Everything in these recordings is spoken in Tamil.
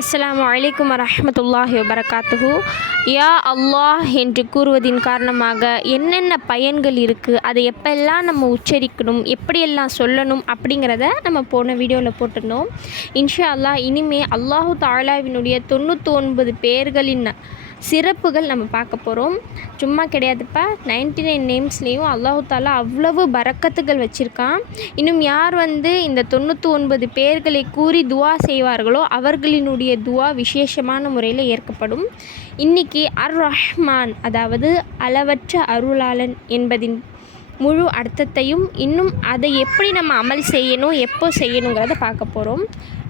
அஸ்ஸலாமு அலைக்கும் வரமத்துல்லாஹி வபரகாத்துஹு யா அல்லாஹ் என்று கூறுவதின் காரணமாக என்னென்ன பயன்கள் இருக்குது அதை எப்பெல்லாம் நம்ம உச்சரிக்கணும்? எப்படியெல்லாம் சொல்லணும்? அப்படிங்கிறத நம்ம போன வீடியோவில் போட்டிருந்தோம். இன்ஷா அல்லாஹ் இனிமே அல்லாஹு தாலாவினுடைய தொண்ணூற்றி ஒன்பது பேர்களின் சிறப்புகள் நம்ம பார்க்க போகிறோம் சும்மா கிடையாதுப்பா. நைன்டி நைன் நேம்ஸ்லேயும் அல்லாஹு தாலா அவ்வளவு பரக்கத்துகள் வச்சுருக்கான். இன்னும் யார் வந்து இந்த தொண்ணூற்றி ஒன்பது பேர்களை கூறி துவா செய்வார்களோ அவர்களினுடைய துவா விசேஷமான முறையில் ஏற்கப்படும். இன்றைக்கி அர் ரஹ்மான் அதாவது அளவற்ற அருளாளன் என்பதின் முழு அர்த்தத்தையும் இன்னும் அதை எப்படி நம்ம அமல் செய்யணும் எப்போ செய்யணுங்கிறத பார்க்க போகிறோம்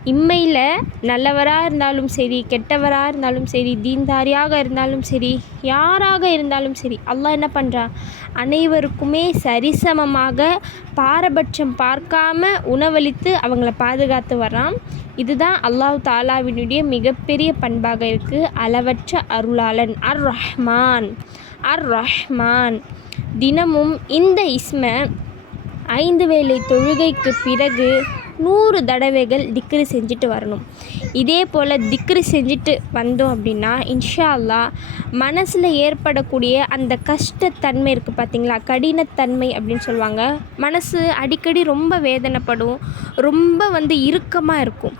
இம்மையில் நல்லவராக இருந்தாலும் சரி கெட்டவராக இருந்தாலும் சரி தீன்தாரியாக இருந்தாலும் சரி யாராக இருந்தாலும் சரி அல்லாஹ் என்ன பண்ணுறான் அனைவருக்குமே சரிசமமாக பாரபட்சம் பார்க்காம உணவளித்து அவங்கள பாதுகாத்து வர்றான். இதுதான் அல்லாஹ் தாலாவினுடைய மிகப்பெரிய பண்பாக இருக்குது அளவற்ற அருளாளன் அர் ரஹ்மான் அர் ரஹ்மான் தினமும் இந்த இஸ்மை ஐந்து வேளை தொழுகைக்கு பிறகு நூறு தடவைகள் திக்ரு செஞ்சுட்டு வரணும். இதே போல் திக்ரு செஞ்சுட்டு வந்தோம் அப்படின்னா இன்ஷா அல்லாஹ் மனசில் ஏற்படக்கூடிய அந்த கஷ்டத்தன்மை இருக்குது பார்த்தீங்களா கடினத்தன்மை அப்படின்னு சொல்லுவாங்க. மனசு அடிக்கடி ரொம்ப வேதனைப்படும். ரொம்ப வந்து இறுக்கமாக இருக்கும்.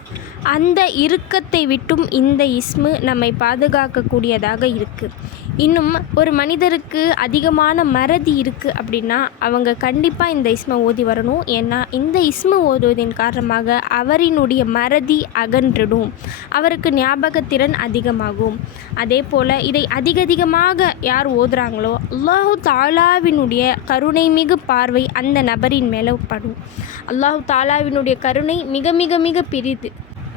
அந்த இறுக்கத்தை விட்டும் இந்த இஸ்மு நம்மை பாதுகாக்கக்கூடியதாக இருக்குது இன்னும் ஒரு மனிதருக்கு அதிகமான மறதி இருக்குது அப்படின்னா அவங்க கண்டிப்பாக இந்த இஸ்மை ஓதி வரணும். ஏன்னா இந்த இஸ்மை ஓதுவதன் காரணமாக அவரினுடைய மறதி அகன்றிடும். அவருக்கு ஞாபகத்திறன் அதிகமாகும். அதே போல் இதை அதிக அதிகமாக யார் ஓதுறாங்களோ அல்லாஹு தாலாவினுடைய கருணை மிகு பார்வை அந்த நபரின் மேலே படும். அல்லாஹு தாலாவினுடைய கருணை மிக மிக மிக பெரிது.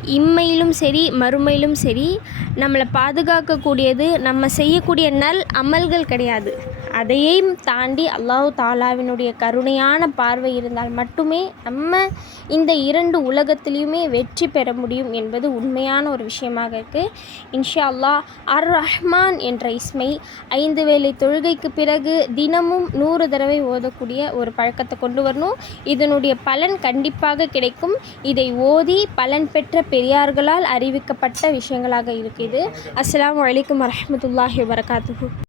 இம்மையிலும் சரி மறுமையிலும் சரி நம்மளை பாதுகாக்கக்கூடியது நம்ம செய்யக்கூடிய நல் அமல்கள் கிடையாது. அதையும் தாண்டி அல்லாஹு தாலாவினுடைய கருணையான பார்வை இருந்தால் மட்டுமே நம்ம இந்த இரண்டு உலகத்திலையுமே வெற்றி பெற முடியும் என்பது உண்மையான ஒரு விஷயமாக இருக்குது இன்ஷா அல்லாஹ் அர் ரஹ்மான் என்ற இஸ்மை ஐந்து வேளை தொழுகைக்கு பிறகு தினமும் நூறு தடவை ஓதக்கூடிய ஒரு பழக்கத்தை கொண்டு வரணும். இதனுடைய பலன் கண்டிப்பாக கிடைக்கும். இதை ஓதி பலன் பெற்ற பெரியார்களால் அறிவிக்கப்பட்ட விஷயங்களாக இருக்குது அஸ்லாம் வலைக்கம் வரமத்துல்லாஹி வரகாத்து